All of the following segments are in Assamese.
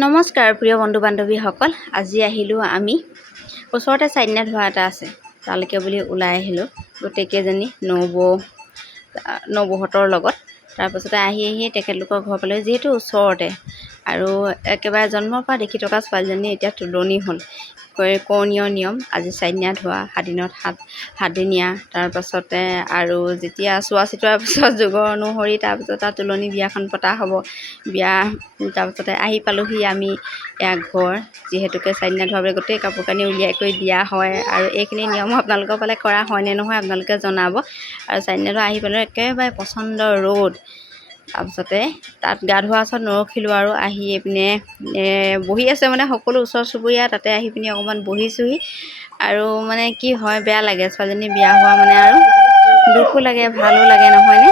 নমস্কাৰ প্ৰিয় বন্ধু বান্ধৱীসকল, আজি আহিলোঁ আমি ওচৰতে চাইনা ধোৱা এটা আছে তালৈকে বুলি ওলাই আহিলোঁ গোটেইকেইজনী নবৌহঁতৰ লগত। তাৰপাছতে আহি তেখেতলোকৰ ঘৰ পালে, যিহেতু ওচৰতে আৰু একেবাৰে জন্মৰ পৰা দেখি থকা ছোৱালীজনী এতিয়া তুলনি হ'ল। কৰণীয় নিয়ম আজি চাইনা ধোৱা, 7 দিনত 7 দিনীয়া। তাৰপাছতে আৰু যেতিয়া চোৱা চিতাৰ পিছত যুগৰ অনুসৰি তাৰপিছত তাৰ তুলনি বিয়াখন পতা হ'ব। বিয়া তাৰপিছতে আহি পালোহি আমি এয়া ঘৰ, যিহেতুকে চাইনা ধোৱা বুলি গোটেই কাপোৰ কানি উলিয়াই কৰি দিয়া হয় আৰু এইখিনি নিয়মো আপোনালোকৰ ফালে কৰা হয়নে নহয় আপোনালোকে জনাব। আৰু চাইনা ধোৱা আহি পালোঁ, একেবাৰে পচন্দ ৰ'দ। তাৰপিছতে তাত গা ধোৱাৰ পাছত নৰখিলোঁ আৰু আহি এইপিনে বহি আছে মানে সকলো ওচৰ চুবুৰীয়া, তাতে আহি পিনি অকণমান বহিছোঁহি। আৰু মানে কি হয়, বেয়া লাগে ছোৱালীজনী বিয়া হোৱা মানে, আৰু দুখো লাগে ভালো লাগে নহয়নে।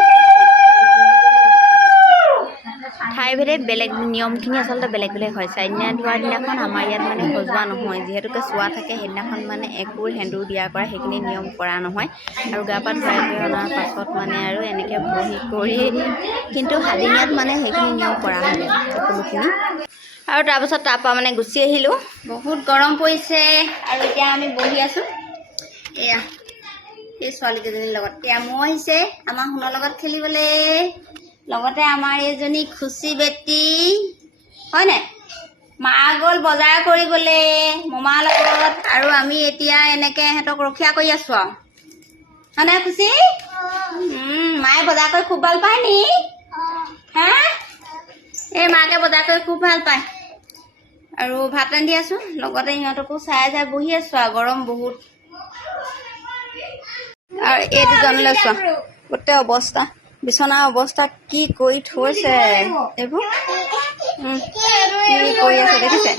ঠাইভেদে বেলেগ নিয়মখিনি আচলতে বেলেগ বেলেগ হয়। চাইনা ধোৱা দিনাখন আমাৰ ইয়াত মানে সজোৱা নহয়, যিহেতুকে চোৱা থাকে সেইদিনাখন মানে একো সেন্দুৰ দিয়া কৰা সেইখিনি নিয়ম কৰা নহয়। আৰু গা পা ধুৱাই কৰি অনাৰ পাছত মানে আৰু এনেকৈ বহি কৰি, কিন্তু 7 দিনীয়াত মানে সেইখিনি নিয়ম কৰা হ'ব সকলোখিনি। আৰু তাৰপাছত তাৰপৰা মানে গুচি আহিলোঁ। বহুত গৰম পৰিছে আৰু এতিয়া আমি বহি আছোঁ এয়া এই ছোৱালীকেইজনীৰ লগত। এয়া মৌ আহিছে আমাৰ সোণৰ লগত খেলিবলৈ, লগতে আমাৰ এইজনী খুচি বেটি হয়নে, মা গ'ল বজাৰ কৰিবলৈ মমাৰ লগত, আৰু আমি এতিয়া এনেকৈ সিহঁতক ৰক্ষা কৰি আছোঁ আৰু হয়নে খুচি। মায়ে বজাৰ কৰি খুব ভাল পায় নি? হা, এই মাকে বজাৰ কৰি খুব ভাল পায়। আৰু ভাত ৰান্ধি আছোঁ, লগতে সিহঁতকো চাই বহি আছোঁ আৰু গৰম বহুত। আৰু এই দুজনলৈ চোৱা গোটেই অৱস্থা, বিচনাৰ অৱস্থা কি কৰি থৈছে, এইবোৰ কি কৰি আছে দেখিছে।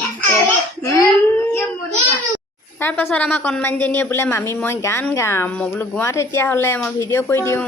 তাৰপাছত আমাৰ কণমানীজনীয়ে বোলে মামী মই গান গাম। মই বোলো গোৱা তেতিয়াহ'লে, মই ভিডিঅ' কৰি দিওঁ।